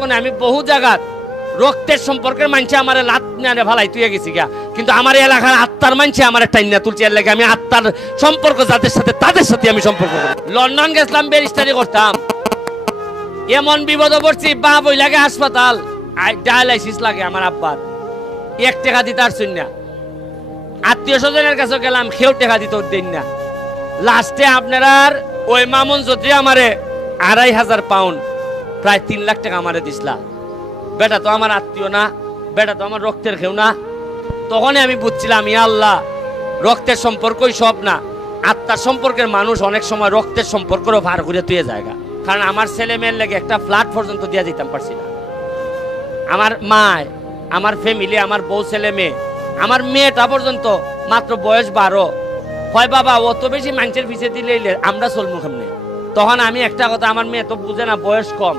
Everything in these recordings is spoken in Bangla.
মানে আমি বহু জায়গাত রক্তের সম্পর্কের মানছে আমার লাত নারে ভালাই তুই গেছি গা। কিন্তু আমার এলাকার আত্মার মানছে আমার টাইনা তুলছে এর লাগে আমি আত্মার সম্পর্ক যাদের সাথে, তাদের সাথে আমি সম্পর্ক করি। লন্ডন গেছিলাম, ব্যারিস্টারি করতাম। এমন বিপদে পড়ছি বা বই লাগে হাসপাতাল। ডায়ালাইসিস লাগে আমার আব্বার। এক টাকা দিতে পারছেন না। আত্মীয় স্বজনের কাছে গেলাম কেউ টাকা দিতে দেন না। লাস্টে আপনার ওই মামুন যদি আমারে আড়াই হাজার পাউন্ড প্রায় তিন লাখ টাকা আমারে দিসলা। বেটা তো আমার আত্মীয় না, বেটা তো আমার রক্তের খেউ না। তখনই আমি বুঝছিলাম, ইয়া আল্লাহ, রক্তের সম্পর্কই সব না। আত্মার সম্পর্কের মানুষ অনেক সময় রক্তের সম্পর্কও ভার করে তুই জায়গা কারণ আমার ছেলে মেয়ের লেগে একটা ফ্ল্যাট পর্যন্ত দিয়ে দিতাম পারছি না। আমার মা আমার ফ্যামিলি আমার বউ ছেলে মেয়ে, আমার মেয়েটা পর্যন্ত মাত্র বয়স বারো। হয় বাবা অত বেশি মানুষের পিছিয়ে দিলে আমরা চলমু কেমনে? তখন আমি একটা কথা, আমার মেয়ে তো বুঝে না, বয়স কম।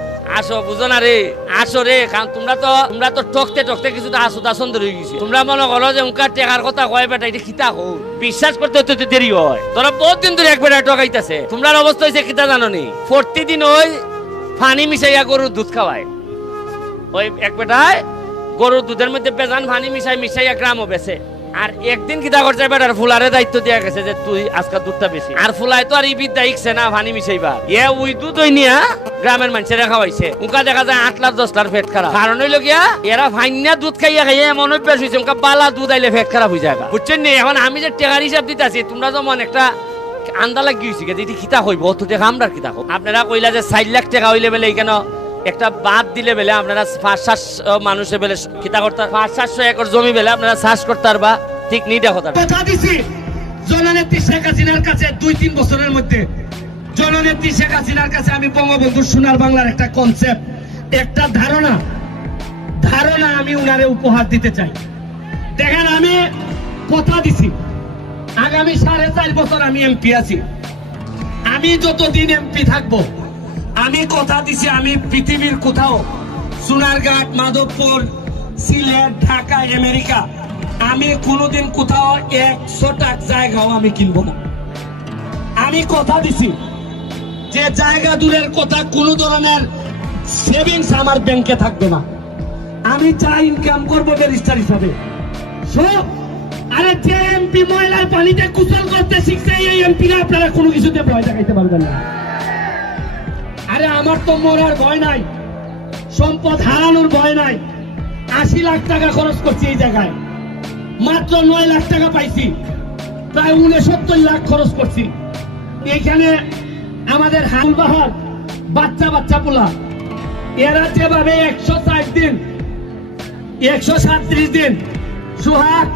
আসো, বুঝো না রে। আসো রে, কারণ তোমরা তো তোমরা তো টকতে টকতে কিছু তো আসো দাসন ধরে গেছে। তোমরা মনে করো যে উনকার টেকার কথা কয়, বেটা, এটা খিতা হো বিশ্বাস করতে হতে তো দেরি হয়। তোরা বহুত দিন ধরে একবার টকাইতেছে তোমরার অবস্থা হয়েছে খিতা জানো নি প্রতিদিন ওই পানি মিশাইয়া গরুর দুধ খাওয়ায়। ওই এক বেটায় গরুর দুধের মধ্যে বেজান পানি মিশাই মিশাইয়া গ্রামও বেছে। আর একদিন কিতা করছে বেটার ফুলারে দায়িত্ব দেয়া গেছে যে তুই আজকে দুধটা বেশি আর ফুলাই তো আর ই বিদ্যা ইকছে না পানি মিশাইবা এ উই দুধ নিয়া গ্রামের মানুষেরা খাওয়াইছে উনকা দেখা যায় আট লাখ দশ লাখ পেট খারাপ। কারণ হইল গিয়া এরা ভাইনা দুধ খাইয়া খাইয়া এমন অভ্যাস হয়েছে উনকা বালা দুধ আইলে পেট খারাপ হয়ে যায় বুঝছেন নি? এখন আমি যে টেকার হিসাব দিতেছি তোমরা যেমন একটা আন্দা লাগি হয়েছে যেটি খিতা হইব অত টাকা আমরা কিতা হইব। আপনারা কইলা যে চার লাখ টাকা হইলে বেলে কেন একটা বাদ দিলে বেলে আপনারা সাতশো মানুষে বেলে খিতা করতে পাঁচ সাতশো একর জমি বেলে আপনারা চাষ করতে পারবা ঠিক নিটা কথা কথা দিছি, জননেত্রী শেখ হাসিনার কাছে দুই তিন বছরের মধ্যে, জননেত্রী শেখ হাসিনার কাছে আমি বঙ্গবন্ধুর সোনার বাংলার একটা কনসেপ্ট একটা ধারণা ধারণা আমি উনারে উপহার দিতে চাই। দেখেন, আমি কথা দিছি, আগামী সাড়ে চার বছর আমি এমপি আছি। আমি যতদিন এমপি থাকব আমি কথা দিছি, আমি পৃথিবীর কোথাও। সোনারঘাট মাধবপুর, সিলেট, ঢাকা, আমেরিকা। আমি কোনোদিন কোথাও একশো টাক জায়গাও আমি কিনবো না। আমি কথা দিছি, যে জায়গা দূরের কথা কোনো ধরনের সেভিংস আমার ব্যাংকে থাকবে না। আমি যা ইনকাম করব ব্যারিস্টার হিসাবে। সব আরে যে এমপি ময়লার পানিতে কুশল করতে শিখছে, এই এমপি না আপনারা কোনো কিছুতে ভয় দেখাইতে পারবেন না। আরে আমার তো মরার ভয় নাই। সম্পদ হারানোর ভয় নাই। আশি লাখ টাকা খরচ করছি এই জায়গায়। মাত্র নয় লাখ টাকা পাইছি। প্রায় উনসত্তর লাখ খরচ করছি। এইখানে আমাদের হালবাহার বাচ্চা বাচ্চা পোলা। এরা যেভাবে একশো ষাট দিন, একশো সাতত্রিশ দিন সুহাগ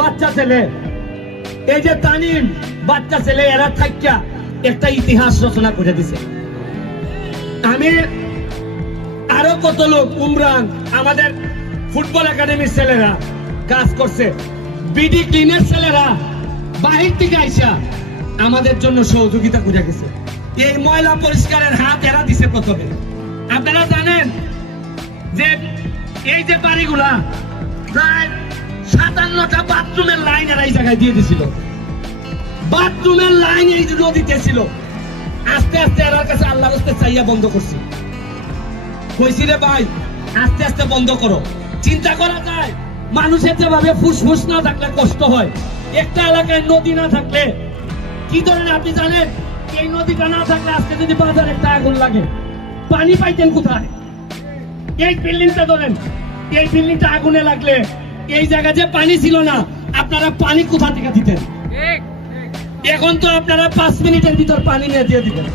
বাচ্চা ছেলে, এই যে তানিম বাচ্চা ছেলে, এরা থাকিয়া একটা ইতিহাস রচনা করে দিছে। আমি আরও কত লোক উমরান, আমাদের ফুটবল একাডেমির ছেলেরা কাজ করছে। বিডি ক্লিনের ছেলেরা বাহির থেকে আইসা আমাদের জন্য সহযোগিতা করে গেছে। এই ময়লা পরিষ্কারের হাত এরা দিছে প্রথমে। আপনারা জানেন যে এই যে বাড়িগুলা প্রায় সাতান্নটা বাথরুমের লাইন এরা এই জায়গায় দিয়ে দিছিল। বাথরুমের লাইন এই নদীতে ছিল। আস্তে আস্তে এরার কাছে আল্লাহ রাস্তে চাইয়া বন্ধ করছি। কইছি রে ভাই, আস্তে আস্তে বন্ধ করো। চিন্তা করা যায়, মানুষের যেভাবে ফুসফুস না থাকলে কষ্ট হয়, একটা এলাকায় নদী না থাকলে, কি ধরেন আপনি জানেন, এই নদীটা না থাকলে আজকে যদি বাজার একটা আগুন লাগে, পানি পাইতেন কোথায়? এই বিল্ডিংটা ধরেন, এই বিল্ডিংটা আগুনে লাগলে, এই জায়গায় যে পানি ছিল না, আপনারা পানি কোথা থেকে দিতেন? এখন তো আপনারা পাঁচ মিনিটের ভিতর পানি নিয়ে দিয়ে দিবেন।